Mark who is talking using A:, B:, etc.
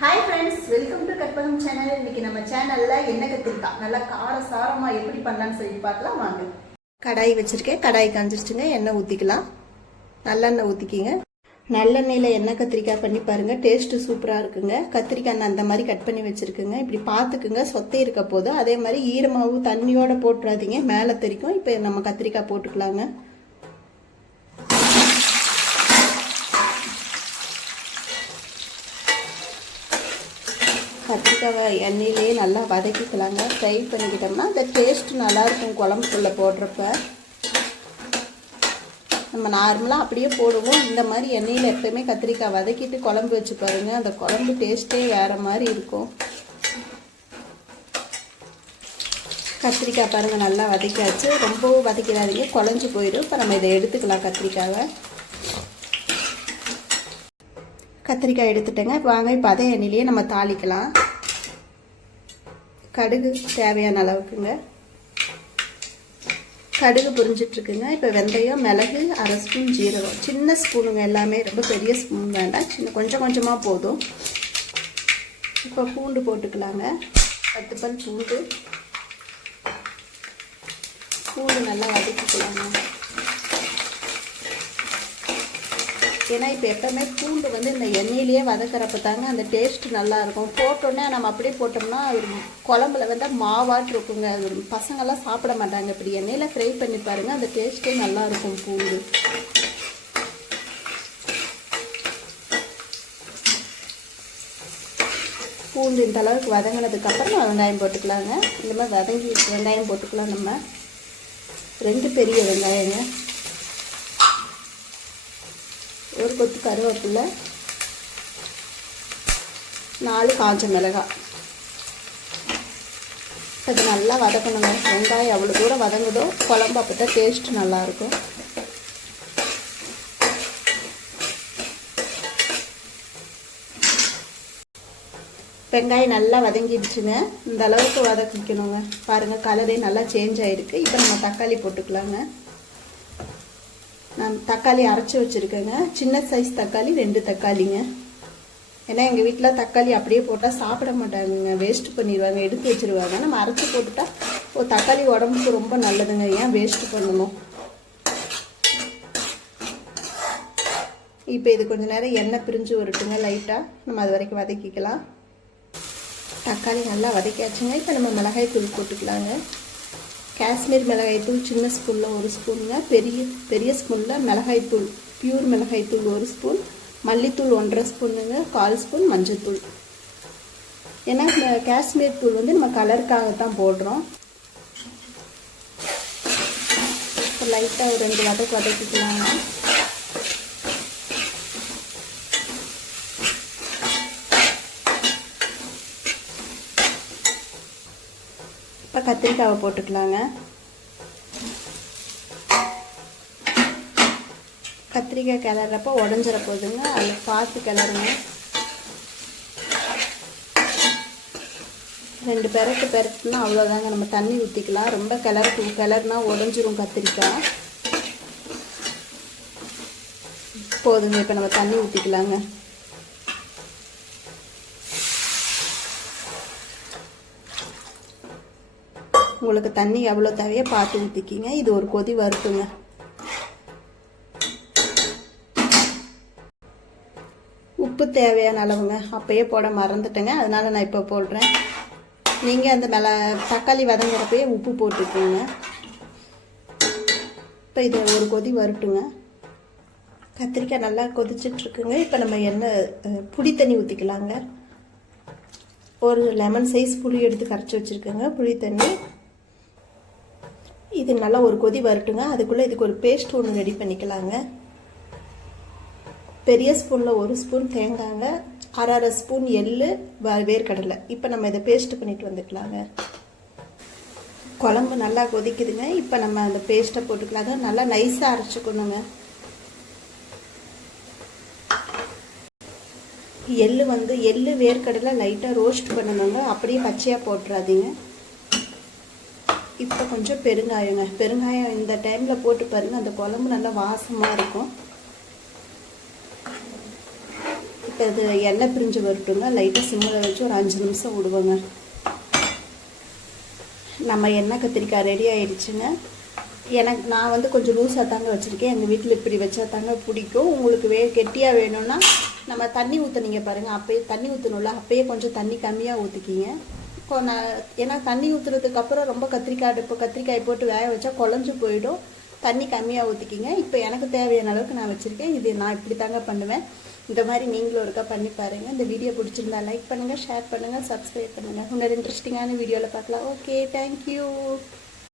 A: Hi friends welcome to Karpagam channel இன்னைக்கு நம்ம சேனல்ல என்ன கத்திரிக்காய் நல்லா கார சாரமா எப்படி பண்ணலாம்னு சொல்லி பார்க்கலாம் வாங்க. கடாய் வச்சிருக்கேன். கடாய் காஞ்சிருச்சுங்க. எண்ணெய் ஊற்றிக்கலாம் நல்லெண்ணெய் ஊற்றிக்கிங்க நல்லெண்ணெயில் எண்ணெய் கத்திரிக்காய் பண்ணி பாருங்க. டேஸ்ட்டு சூப்பராக இருக்குங்க. கத்திரிக்காய் நான் அந்த மாதிரி கட் பண்ணி வச்சுருக்குங்க. இப்படி பார்த்துக்குங்க. சொத்தை இருக்க போது. அதே மாதிரி ஈரமாவு தண்ணியோடு போட்டுறாதீங்க. மேலே தெரிக்கும். இப்போ நம்ம கத்திரிக்காய் போட்டுக்கலாங்க. கத்திரிக்காவை எண்ணெயிலேயே நல்லா வதக்கிக்கலாங்க. ஃப்ரை பண்ணிக்கிட்டோம்னா அந்த டேஸ்ட் நல்லாயிருக்கும் குழம்புக்குள்ளே போடுறப்ப. நம்ம நார்மலாக அப்படியே போடுவோம். இந்த மாதிரி எண்ணெயில் எப்போயுமே கத்திரிக்காய் வதக்கிட்டு குழம்பு வச்சு பாருங்கள் அந்த குழம்பு டேஸ்ட்டே வேறு மாதிரி இருக்கும். கத்திரிக்காய் பாருங்கள் நல்லா வதக்கியாச்சு. ரொம்பவும் வதக்கிடாதீங்க குழஞ்சி போயிடும். இப்போ நம்ம இதை எடுத்துக்கலாம் கத்திரிக்காவை. கத்திரிக்காய் எடுத்துட்டேங்க. வாங்க இப்போ அதே எண்ணெயிலேயே நம்ம தாளிக்கலாம். கடுகு தேவையான அளவுக்குங்க. கடுகு புரிஞ்சிட்ருக்குங்க. இப்போ வெந்தயம் மிளகு அரை ஸ்பூன் ஜீரகம். சின்ன ஸ்பூனுங்க எல்லாமே. ரொம்ப பெரிய ஸ்பூன் வேண்டாம். சின்ன கொஞ்சம் கொஞ்சமாக போதும். இப்போ பூண்டு போட்டுக்கலாங்க. பத்து பல் பூண்டு. பூண்டு நல்லா வதக்கிக்கலாங்க. ஏன்னா இப்போ எப்பவுமே பூண்டு வந்து இந்த எண்ணெயிலேயே வதக்கிறப்ப தாங்க அந்த டேஸ்ட் நல்லாயிருக்கும். போட்டோன்னே நம்ம அப்படியே போட்டோம்னா ஒரு குழம்புல வந்து மாவாட்டு இருக்குங்க. அது பசங்கள்லாம் சாப்பிட மாட்டாங்க. இப்படி எண்ணெயில் ஃப்ரை பண்ணி பாருங்கள் அந்த டேஸ்ட்டே நல்லாயிருக்கும் பூண்டு. பூண்டு இந்த அளவுக்கு வதங்கினதுக்கப்புறம் வெங்காயம் போட்டுக்கலாங்க. இந்த மாதிரி வதங்கி வெங்காயம் போட்டுக்கலாம் நம்ம. ரெண்டு பெரிய வெங்காயங்க. ஒரு கொத்து கருவேப்பிலை நாலு காஞ்ச மிளகாய். அது நல்லா வதக்கணுங்க. வெங்காயம் எவ்வளோ தூரம் வதங்குதோ குழம்பு அப்போ தான் டேஸ்ட்டு நல்லாயிருக்கும். வெங்காயம் நல்லா வதங்கிடுச்சுங்க. இந்த அளவுக்கு வதக்கிக்கணுங்க. பாருங்கள் கலரே நல்லா சேஞ்ச் ஆகிருக்கு இப்போ நம்ம தக்காளி போட்டுக்கலாங்க. தக்காளி அரைச்சி வச்சுருக்கேங்க. சின்ன சைஸ் தக்காளி ரெண்டு தக்காளிங்க. ஏன்னா எங்கள் வீட்டில் தக்காளி அப்படியே போட்டால் சாப்பிட மாட்டாங்கங்க. வேஸ்ட் பண்ணிடுவாங்க எடுத்து வச்சுருவாங்க. நம்ம அரைச்சி போட்டுட்டா ஓ தக்காளி உடம்புக்கு ரொம்ப நல்லதுங்க. ஏன் வேஸ்ட் பண்ணணும்? இப்போ இது கொஞ்சம் நேரம் எண்ணெய் பிரிஞ்சு வரட்டுங்க லைட்டாக நம்ம அது வரைக்கும் வதக்கிக்கலாம். தக்காளி நல்லா வதக்கியாச்சுங்க. இப்போ நம்ம மிளகாய் தூள் போட்டுக்கலாங்க. காஷ்மீர் மிளகாய்த்தூள் சின்ன ஸ்பூனில் ஒரு ஸ்பூனுங்க. பெரிய பெரிய ஸ்பூனில் மிளகாய்த்தூள் பியூர் மிளகாய்த்தூள் ஒரு ஸ்பூன். மல்லித்தூள் ஒன்றரை ஸ்பூனுங்க. கால் ஸ்பூன் மஞ்சத்தூள். ஏன்னா இந்த காஷ்மீர் தூள் வந்து நம்ம கலருக்காக தான் போடுறோம். இப்போ லைட்டாக ஒரு ரெண்டு வதக்கு வதக்கிக்கலாங்க. இப்போ கத்திரிக்காவை போட்டுக்கலாங்க. கத்திரிக்காய் கிளறப்ப உடஞ்சிட போகுதுங்க அதில் பார்த்து கிளறுங்க. ரெண்டு பெரட்டு பெரட்டுனா அவ்வளோதாங்க. நம்ம தண்ணி ஊற்றிக்கலாம் ரொம்ப கிளறு கிளறுனா உடஞ்சிரும் கத்திரிக்காய். போதுங்க. இப்போ நம்ம தண்ணி ஊற்றிக்கலாங்க உங்களுக்கு தண்ணி எவ்வளோ தேவையோ பார்த்து ஊற்றிக்கிங்க இது ஒரு கொதி வருத்துங்க உப்பு தேவையான அளவுங்க. அப்பயே போட மறந்துட்டேங்க. அதனால நான் இப்போ போடுறேன். நீங்கள் அந்த மேலே தக்காளி வதங்குறப்பயே உப்பு போட்டுக்கோங்க. இப்போ இது ஒரு கொதி வரட்டுங்க. கத்திரிக்காய் நல்லா கொதிச்சிட்ருக்குங்க. இப்போ நம்ம என்ன புளி தண்ணி ஊற்றிக்கலாங்க ஒரு லெமன் சைஸ் புளி எடுத்து கரைச்சி வச்சுருக்கோங்க. புளி தண்ணி. இது நல்லா ஒரு கொதி வரட்டுங்க. அதுக்குள்ளே இதுக்கு ஒரு பேஸ்ட் ஒன்று ரெடி பண்ணிக்கலாங்க. பெரிய ஸ்பூனில் ஒரு ஸ்பூன் தேங்காங்க. அரை அரை ஸ்பூன் எள்ளு வேர்க்கடலை. இப்போ நம்ம இதை பேஸ்ட் பண்ணிட்டு வந்துக்கலாங்க. குழம்பு நல்லா கொதிக்குதுங்க. இப்போ நம்ம அந்த பேஸ்ட்டை போட்டுக்கலாங்க நல்லா நைஸாக அரைச்சிக்கணுங்க. எள்ளு வந்து எள்ளு வேர்க்கடலை லைட்டாக ரோஸ்ட் பண்ணணுங்க. அப்படியே பச்சையாக போட்டுறாதீங்க. இப்போ கொஞ்சம் பெருங்காயங்க. பெருங்காயம் இந்த டைமில் போட்டு பாருங்கள் அந்த குழம்பு நல்லா வாசமாக இருக்கும். இப்போ இது எண்ணெய் பிரிஞ்சு வரட்டுங்க. லைட்டாக சிம்மில் வச்சு ஒரு அஞ்சு நிமிஷம் விடுவோங்க. நம்ம எண்ணெய் கத்திரிக்காய் ரெடி ஆயிடுச்சுங்க. எனக்கு நான் வந்து கொஞ்சம் லூஸாக தாங்க வச்சுருக்கேன். எங்கள் வீட்டில் இப்படி வச்சா தாங்க பிடிக்கும். உங்களுக்கு வே கெட்டியாக வேணும்னா நம்ம தண்ணி ஊற்றுனீங்க பாருங்கள் அப்போயே தண்ணி ஊற்றணும்ல அப்போயே கொஞ்சம் தண்ணி கம்மியாக ஊற்றிக்கிங்க இப்போ நான் ஏன்னா தண்ணி ஊற்றுறதுக்கு அப்புறம் ரொம்ப கத்திரிக்காய் இப்போ கத்திரிக்காய் போட்டு வேக வச்சா குழஞ்சு போயிடும். தண்ணி கம்மியாக ஊற்றிக்கிங்க இப்போ எனக்கு தேவையான அளவுக்கு நான் வச்சுருக்கேன். இது நான் இப்படி தாங்க பண்ணுவேன். இந்த மாதிரி நீங்களும் ஒருக்கா பண்ணி பாருங்கள் இந்த வீடியோ பிடிச்சிருந்தா லைக் பண்ணுங்கள் ஷேர் பண்ணுங்கள் சப்ஸ்கிரைப் பண்ணுங்கள் இன்னொரு இன்ட்ரெஸ்டிங்கான வீடியோவில் பார்க்கலாம். Okay thank you